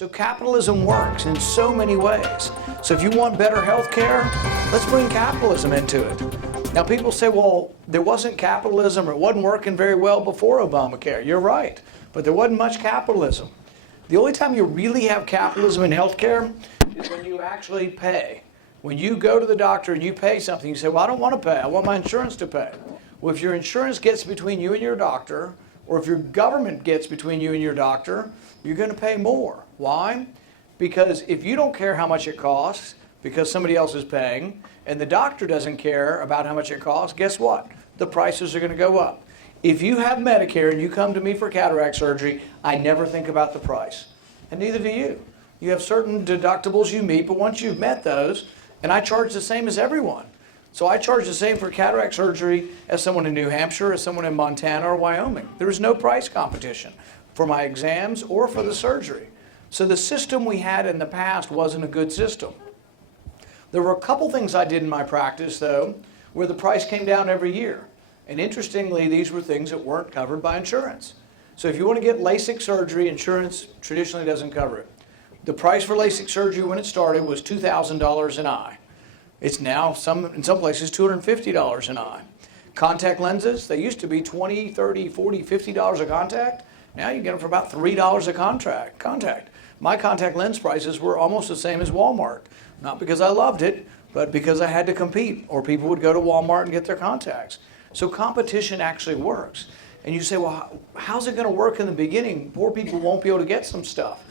So capitalism works in so many ways. So if you want better health care, let's bring capitalism into it. Now people say, well, there wasn't capitalism or it wasn't working very well before Obamacare. You're right, but there wasn't much capitalism. The only time you really have capitalism in healthcare is when you actually pay. When you go to the doctor and you pay something, you say, well, I don't want to pay. I want my insurance to pay. Well, if your insurance gets between you and your doctor, or if your government gets between you and your doctor, you're going to pay more. Why? Because if you don't care how much it costs, because somebody else is paying, and the doctor doesn't care about how much it costs, guess what? The prices are going to go up. If you have Medicare and you come to me for cataract surgery, I never think about the price. And neither do you. You have certain deductibles you meet, but once you've met those, and I charge the same as everyone. So I charge the same for cataract surgery as someone in New Hampshire, as someone in Montana or Wyoming. There is no price competition for my exams or for the surgery. So the system we had in the past wasn't a good system. There were a couple things I did in my practice, though, where the price came down every year. And interestingly, these were things that weren't covered by insurance. So if you want to get LASIK surgery, insurance traditionally doesn't cover it. The price for LASIK surgery when it started was $2,000 an eye. It's now, in some places, $250 an eye. Contact lenses, they used to be $20, $30, $40, $50 a contact. Now you get them for about $3 a contact. My contact lens prices were almost the same as Walmart. Not because I loved it, but because I had to compete, or people would go to Walmart and get their contacts. So competition actually works. And you say, well, how's it going to work in the beginning? Poor people won't be able to get some stuff.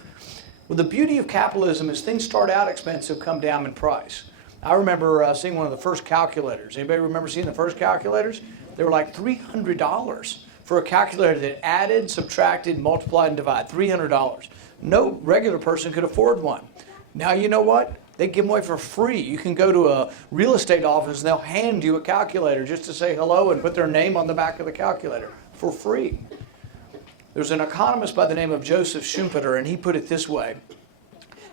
Well, the beauty of capitalism is things start out expensive, come down in price. I remember seeing one of the first calculators. Anybody remember seeing the first calculators? They were like $300 for a calculator that added, subtracted, multiplied, and divided. $300. No regular person could afford one. Now you know what? They give them away for free. You can go to a real estate office and they'll hand you a calculator just to say hello and put their name on the back of the calculator for free. There's an economist by the name of Joseph Schumpeter, and he put it this way.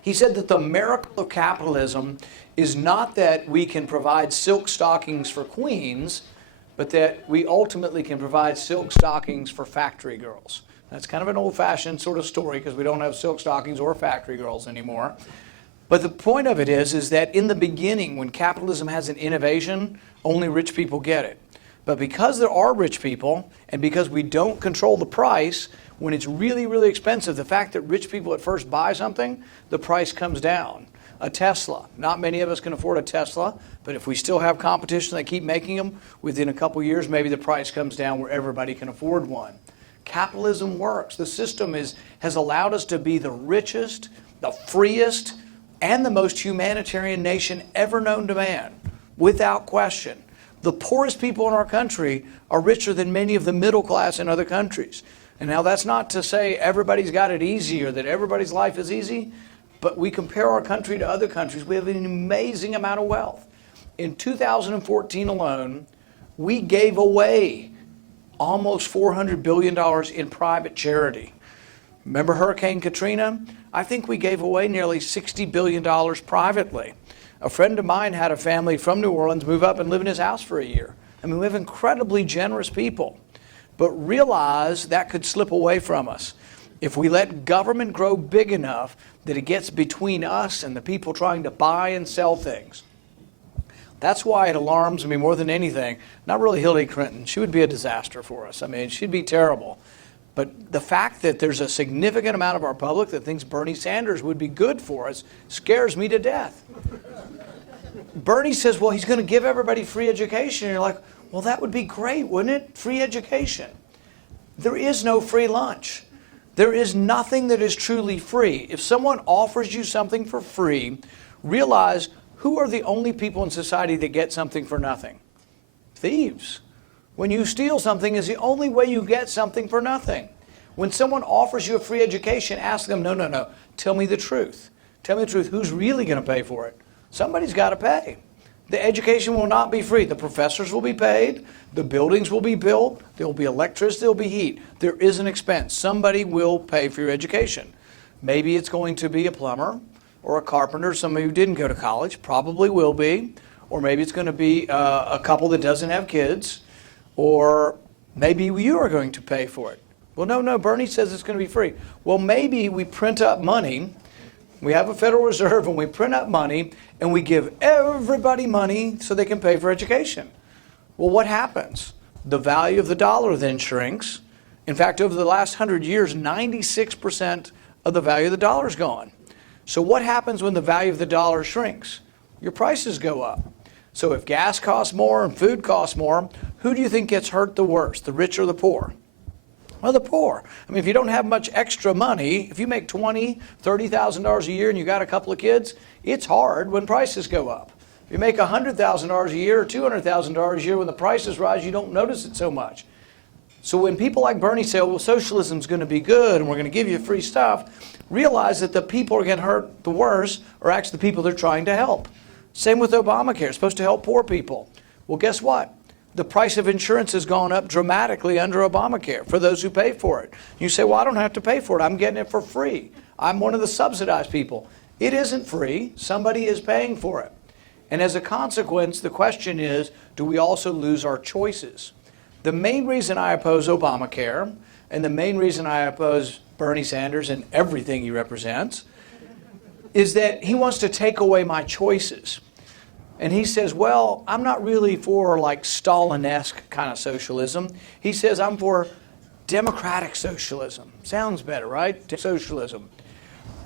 He said that the miracle of capitalism is not that we can provide silk stockings for queens, but that we ultimately can provide silk stockings for factory girls. That's kind of an old-fashioned sort of story because we don't have silk stockings or factory girls anymore. But the point of it is that in the beginning, when capitalism has an innovation, only rich people get it. But because there are rich people, and because we don't control the price, when it's really, really expensive, the fact that rich people at first buy something, the price comes down. A Tesla. Not many of us can afford a Tesla, but if we still have competition, they keep making them, within a couple years, maybe the price comes down where everybody can afford one. Capitalism works. The system has allowed us to be the richest, the freest, and the most humanitarian nation ever known to man, without question. The poorest people in our country are richer than many of the middle class in other countries. And now that's not to say everybody's got it easy or that everybody's life is easy, but we compare our country to other countries. We have an amazing amount of wealth. In 2014 alone, we gave away almost $400 billion in private charity. Remember Hurricane Katrina? I think we gave away nearly $60 billion privately. A friend of mine had a family from New Orleans move up and live in his house for a year. I mean, we have incredibly generous people. But realize that could slip away from us. If we let government grow big enough that it gets between us and the people trying to buy and sell things. That's why it alarms me more than anything. Not really Hillary Clinton. She would be a disaster for us. I mean, she'd be terrible. But the fact that there's a significant amount of our public that thinks Bernie Sanders would be good for us scares me to death. Bernie says, well, he's going to give everybody free education. And you're like, well, that would be great, wouldn't it? Free education. There is no free lunch. There is nothing that is truly free. If someone offers you something for free, realize who are the only people in society that get something for nothing? Thieves. When you steal something is the only way you get something for nothing. When someone offers you a free education, ask them, no, tell me the truth. Tell me the truth. Who's really going to pay for it? Somebody's got to pay. The education will not be free. The professors will be paid. The buildings will be built. There will be electricity. There will be heat. There is an expense. Somebody will pay for your education. Maybe it's going to be a plumber or a carpenter. Somebody who didn't go to college probably will be. Or maybe it's going to be a couple that doesn't have kids. Or maybe you are going to pay for it. Well, no, Bernie says it's going to be free. Well, maybe we print up money We have a Federal Reserve and we print up money and we give everybody money so they can pay for education. Well, what happens? The value of the dollar then shrinks. In fact, over the last 100 years, 96% of the value of the dollar is gone. So what happens when the value of the dollar shrinks? Your prices go up. So if gas costs more and food costs more, who do you think gets hurt the worst, the rich or the poor? Well, the poor. I mean, if you don't have much extra money, if you make $20,000, $30,000 a year and you got a couple of kids, it's hard when prices go up. If you make $100,000 a year or $200,000 a year, when the prices rise, you don't notice it so much. So when people like Bernie say, oh, well, socialism's going to be good and we're going to give you free stuff, realize that the people who are getting hurt the worst are actually the people they're trying to help. Same with Obamacare. It's supposed to help poor people. Well, guess what? The price of insurance has gone up dramatically under Obamacare for those who pay for it. You say, well, I don't have to pay for it. I'm getting it for free. I'm one of the subsidized people. It isn't free. Somebody is paying for it. And as a consequence, the question is, do we also lose our choices? The main reason I oppose Obamacare and the main reason I oppose Bernie Sanders and everything he represents is that he wants to take away my choices. And he says, well, I'm not really for like Stalin-esque kind of socialism. He says, I'm for democratic socialism. Sounds better, right? Socialism.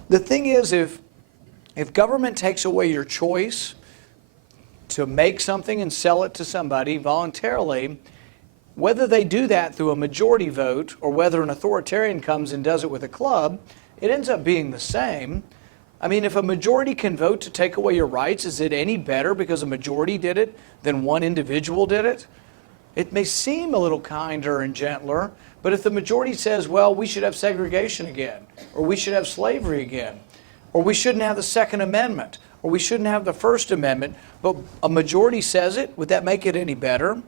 The thing is, if government takes away your choice to make something and sell it to somebody voluntarily, whether they do that through a majority vote or whether an authoritarian comes and does it with a club, it ends up being the same. I mean, if a majority can vote to take away your rights, is it any better because a majority did it than one individual did it? It may seem a little kinder and gentler, but if the majority says, well, we should have segregation again, or we should have slavery again, or we shouldn't have the Second Amendment, or we shouldn't have the First Amendment, but a majority says it, would that make it any better?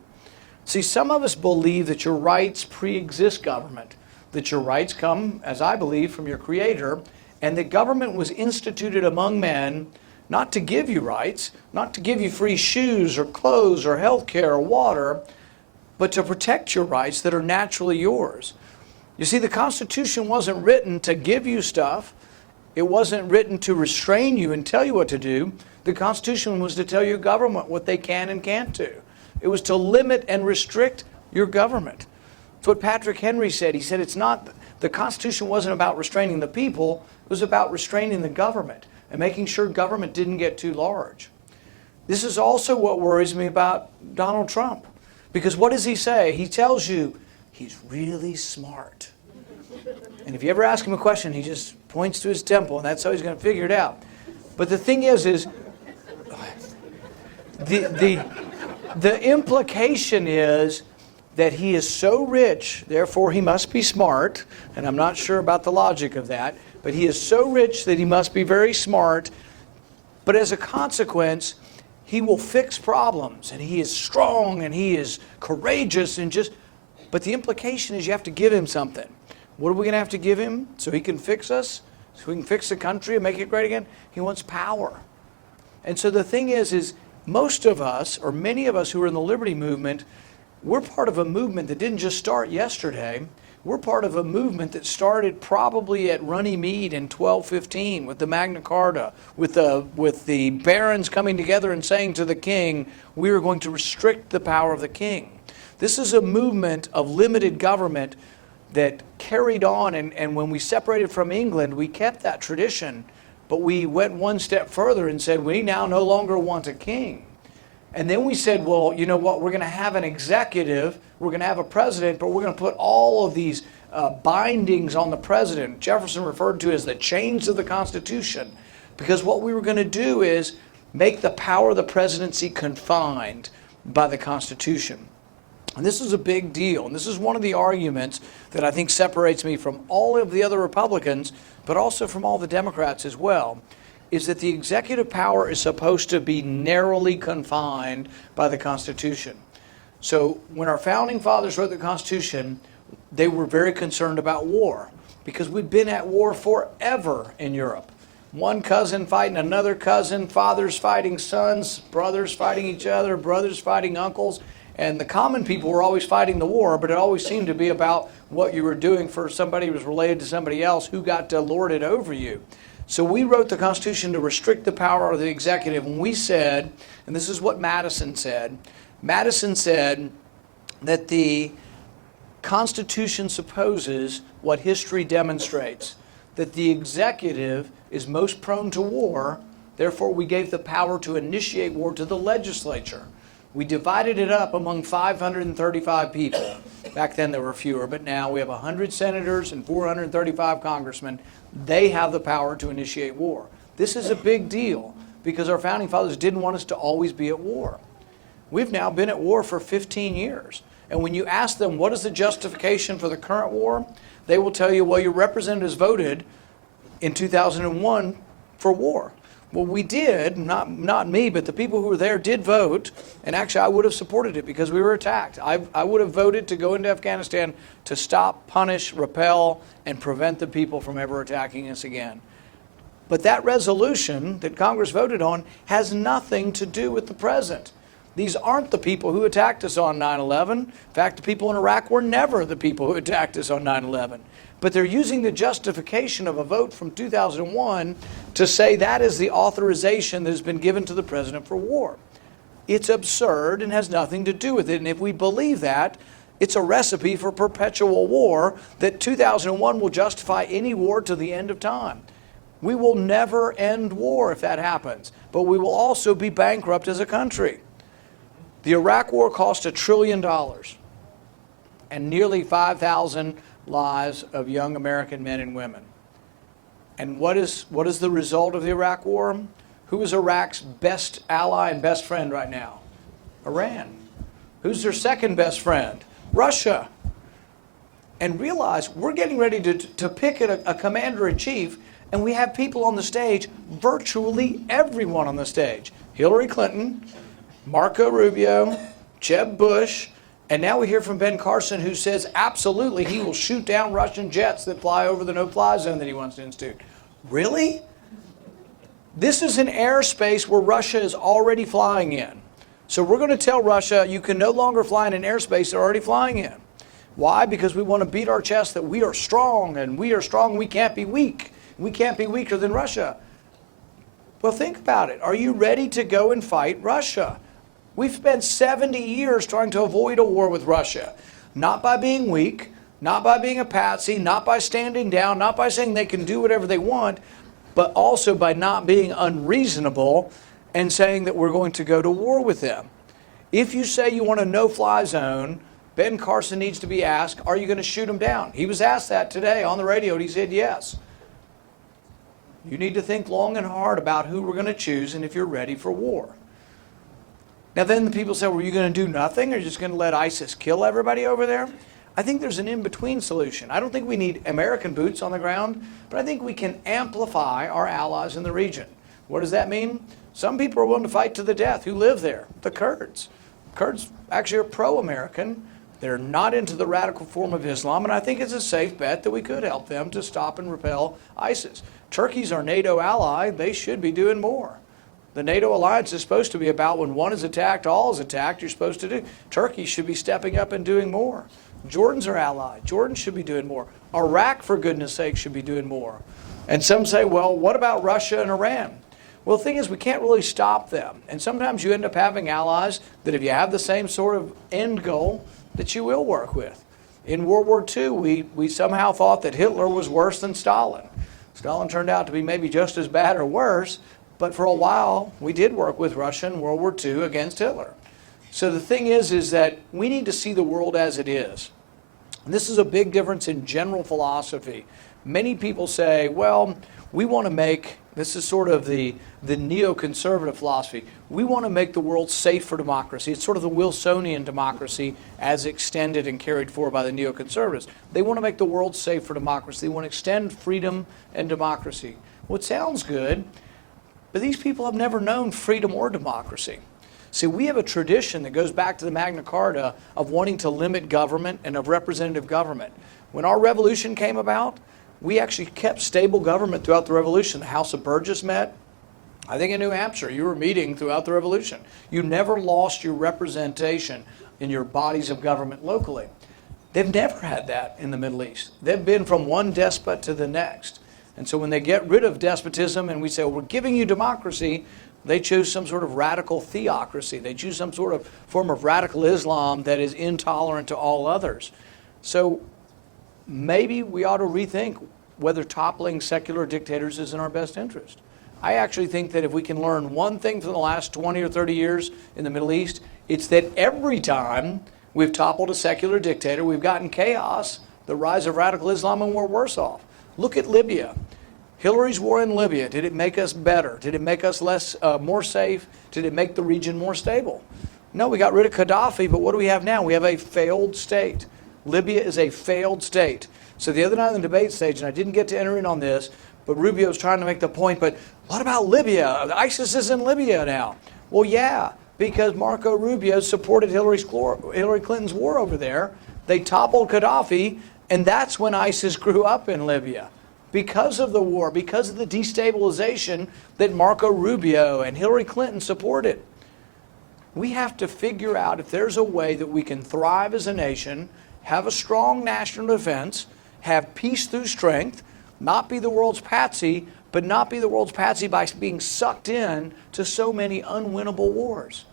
See, some of us believe that your rights pre-exist government, that your rights come, as I believe, from your Creator, and that government was instituted among men not to give you rights, not to give you free shoes or clothes or health care or water, but to protect your rights that are naturally yours. You see, the Constitution wasn't written to give you stuff. It wasn't written to restrain you and tell you what to do. The Constitution was to tell your government what they can and can't do. It was to limit and restrict your government. It's what Patrick Henry said. He said the Constitution wasn't about restraining the people. It was about restraining the government and making sure government didn't get too large. This is also what worries me about Donald Trump. Because what does he say? He tells you he's really smart. And if you ever ask him a question, he just points to his temple, and that's how he's going to figure it out. But the thing is the implication is that he is so rich, therefore he must be smart, and I'm not sure about the logic of that, but he is so rich that he must be very smart, but as a consequence, he will fix problems, and he is strong, and he is courageous, but the implication is you have to give him something. What are we going to have to give him so he can fix us, so we can fix the country and make it great again? He wants power. And so the thing is most of us, or many of us who are in the liberty movement, we're part of a movement that didn't just start yesterday. We're part of a movement that started probably at Runnymede in 1215 with the Magna Carta, with the barons coming together and saying to the king, we are going to restrict the power of the king. This is a movement of limited government that carried on, and when we separated from England, we kept that tradition, but we went one step further and said, we now no longer want a king. And then we said, well, you know what, we're going to have an executive, we're going to have a president, but we're going to put all of these bindings on the president. Jefferson referred to as the chains of the Constitution, because what we were going to do is make the power of the presidency confined by the Constitution. And this is a big deal, and this is one of the arguments that I think separates me from all of the other Republicans, but also from all the Democrats as well, is that the executive power is supposed to be narrowly confined by the Constitution. So when our founding fathers wrote the Constitution, they were very concerned about war, because we've been at war forever in Europe. One cousin fighting another cousin, fathers fighting sons, brothers fighting each other, brothers fighting uncles. And the common people were always fighting the war, but it always seemed to be about what you were doing for somebody who was related to somebody else who got to lord it over you. So we wrote the Constitution to restrict the power of the executive. And we said, and this is what Madison said that the Constitution supposes what history demonstrates, that the executive is most prone to war. Therefore, we gave the power to initiate war to the legislature. We divided it up among 535 people. Back then there were fewer, but now we have 100 senators and 435 congressmen. They have the power to initiate war. This is a big deal because our founding fathers didn't want us to always be at war. We've now been at war for 15 years. And when you ask them what is the justification for the current war, they will tell you, well, your representatives voted in 2001 for war. Well, we did, not me, but the people who were there did vote, and actually I would have supported it because we were attacked. I would have voted to go into Afghanistan to stop, punish, repel, and prevent the people from ever attacking us again. But that resolution that Congress voted on has nothing to do with the present. These aren't the people who attacked us on 9/11. In fact, the people in Iraq were never the people who attacked us on 9/11. But they're using the justification of a vote from 2001 to say that is the authorization that has been given to the president for war. It's absurd and has nothing to do with it. And if we believe that, it's a recipe for perpetual war, that 2001 will justify any war to the end of time. We will never end war if that happens, but we will also be bankrupt as a country. The Iraq War cost $1 trillion and nearly 5,000 lives of young American men and women. And what is the result of the Iraq War? Who is Iraq's best ally and best friend right now? Iran. Who's their second best friend? Russia. And realize we're getting ready to pick a commander-in-chief, and we have people on the stage, virtually everyone on the stage. Hillary Clinton, Marco Rubio, Jeb Bush, and now we hear from Ben Carson, who says absolutely he will shoot down Russian jets that fly over the no-fly zone that he wants to institute. Really? This is an airspace where Russia is already flying in. So we're going to tell Russia you can no longer fly in an airspace they're already flying in. Why? Because we want to beat our chest that we are strong, and we are strong, we can't be weak. We can't be weaker than Russia. Well, think about it. Are you ready to go and fight Russia? We've spent 70 years trying to avoid a war with Russia, not by being weak, not by being a patsy, not by standing down, not by saying they can do whatever they want, but also by not being unreasonable and saying that we're going to go to war with them. If you say you want a no-fly zone, Ben Carson needs to be asked, are you going to shoot them down? He was asked that today on the radio, and he said yes. You need to think long and hard about who we're going to choose and if you're ready for war. Now then the people say, well, are you going to do nothing? Or are you just going to let ISIS kill everybody over there? I think there's an in-between solution. I don't think we need American boots on the ground, but I think we can amplify our allies in the region. What does that mean? Some people are willing to fight to the death who live there, the Kurds. Kurds actually are pro-American. They're not into the radical form of Islam, and I think it's a safe bet that we could help them to stop and repel ISIS. Turkey's our NATO ally. They should be doing more. The NATO alliance is supposed to be about when one is attacked, all is attacked. You're supposed to do. Turkey should be stepping up and doing more. Jordan's our ally. Jordan should be doing more. Iraq, for goodness sake, should be doing more. And some say, well, what about Russia and Iran? Well, the thing is, we can't really stop them. And sometimes you end up having allies that if you have the same sort of end goal, that you will work with. In World War II, we somehow thought that Hitler was worse than Stalin. Stalin turned out to be maybe just as bad or worse, but for a while, we did work with Russia in World War II against Hitler. So the thing is that we need to see the world as it is. And this is a big difference in general philosophy. Many people say, well, we want to make, this is sort of the neoconservative philosophy, we want to make the world safe for democracy. It's sort of the Wilsonian democracy as extended and carried forward by the neoconservatives. They want to make the world safe for democracy. They want to extend freedom and democracy. Well, it sounds good, but these people have never known freedom or democracy. See, we have a tradition that goes back to the Magna Carta of wanting to limit government and of representative government. When our revolution came about, we actually kept stable government throughout the revolution. The House of Burgess met. I think in New Hampshire, you were meeting throughout the revolution. You never lost your representation in your bodies of government locally. They've never had that in the Middle East. They've been from one despot to the next. And so when they get rid of despotism and we say, well, we're giving you democracy, they choose some sort of radical theocracy. They choose some sort of form of radical Islam that is intolerant to all others. So maybe we ought to rethink whether toppling secular dictators is in our best interest. I actually think that if we can learn one thing from the last 20 or 30 years in the Middle East, it's that every time we've toppled a secular dictator, we've gotten chaos, the rise of radical Islam, and we're worse off. Look at Libya. Hillary's war in Libya, did it make us better? Did it make us more safe? Did it make the region more stable? No, we got rid of Gaddafi, but what do we have now? We have a failed state. Libya is a failed state. So the other night on the debate stage, and I didn't get to enter in on this, but Rubio's trying to make the point, but what about Libya? ISIS is in Libya now. Well, yeah, because Marco Rubio supported Hillary Clinton's war over there. They toppled Gaddafi, and that's when ISIS grew up in Libya. Because of the war, because of the destabilization that Marco Rubio and Hillary Clinton supported. We have to figure out if there's a way that we can thrive as a nation, have a strong national defense, have peace through strength, not be the world's patsy, but not be the world's patsy by being sucked in to so many unwinnable wars.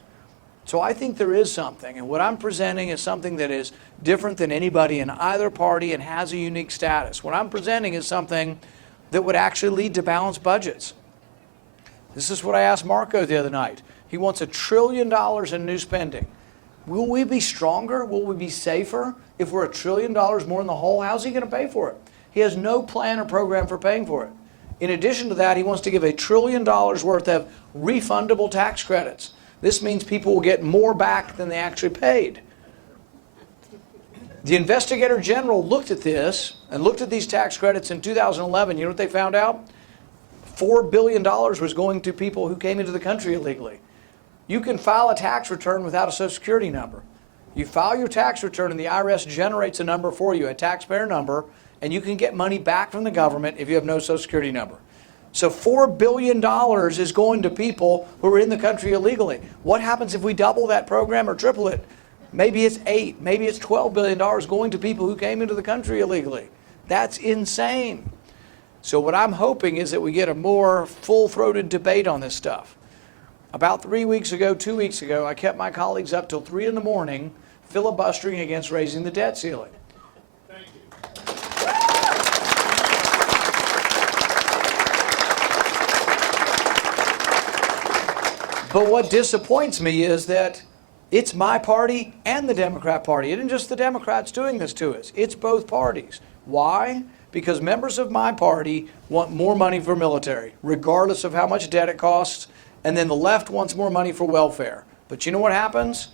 So I think there is something, and what I'm presenting is something that is different than anybody in either party and has a unique status. What I'm presenting is something that would actually lead to balanced budgets. This is what I asked Marco the other night. He wants $1 trillion in new spending. Will we be stronger? Will we be safer if we're $1 trillion more in the hole? How's he going to pay for it? He has no plan or program for paying for it. In addition to that, he wants to give $1 trillion worth of refundable tax credits. This means people will get more back than they actually paid. The Investigator General looked at this and looked at these tax credits in 2011. You know what they found out? $4 billion was going to people who came into the country illegally. You can file a tax return without a Social Security number. You file your tax return and the IRS generates a number for you, a taxpayer number, and you can get money back from the government if you have no Social Security number. So $4 billion is going to people who are in the country illegally. What happens if we double that program or triple it? Maybe it's $8, maybe it's $12 billion going to people who came into the country illegally. That's insane. So what I'm hoping is that we get a more full-throated debate on this stuff. About 2 weeks ago, I kept my colleagues up till 3 in the morning filibustering against raising the debt ceiling. Thank you. But what disappoints me is that it's my party and the Democrat Party. It isn't just the Democrats doing this to us. It's both parties. Why? Because members of my party want more money for military, regardless of how much debt it costs, and then the left wants more money for welfare. But you know what happens?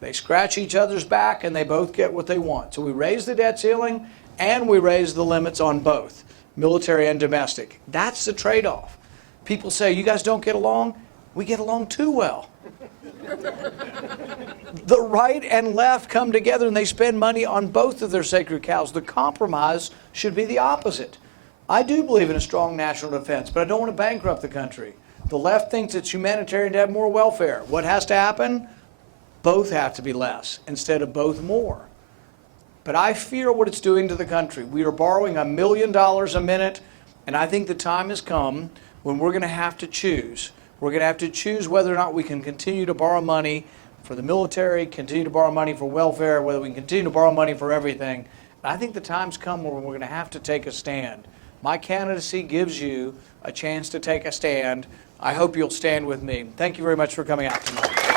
They scratch each other's back and they both get what they want. So we raise the debt ceiling and we raise the limits on both, military and domestic. That's the trade-off. People say, you guys don't get along? We get along too well. The right and left come together and they spend money on both of their sacred cows. The compromise should be the opposite. I do believe in a strong national defense, but I don't want to bankrupt the country. The left thinks it's humanitarian to have more welfare. What has to happen? Both have to be less instead of both more. But I fear what it's doing to the country. We are borrowing $1 million a minute, and I think the time has come when we're going to have to choose. We're going to have to choose whether or not we can continue to borrow money for the military, continue to borrow money for welfare, whether we can continue to borrow money for everything. And I think the time's come where we're going to have to take a stand. My candidacy gives you a chance to take a stand. I hope you'll stand with me. Thank you very much for coming out tonight.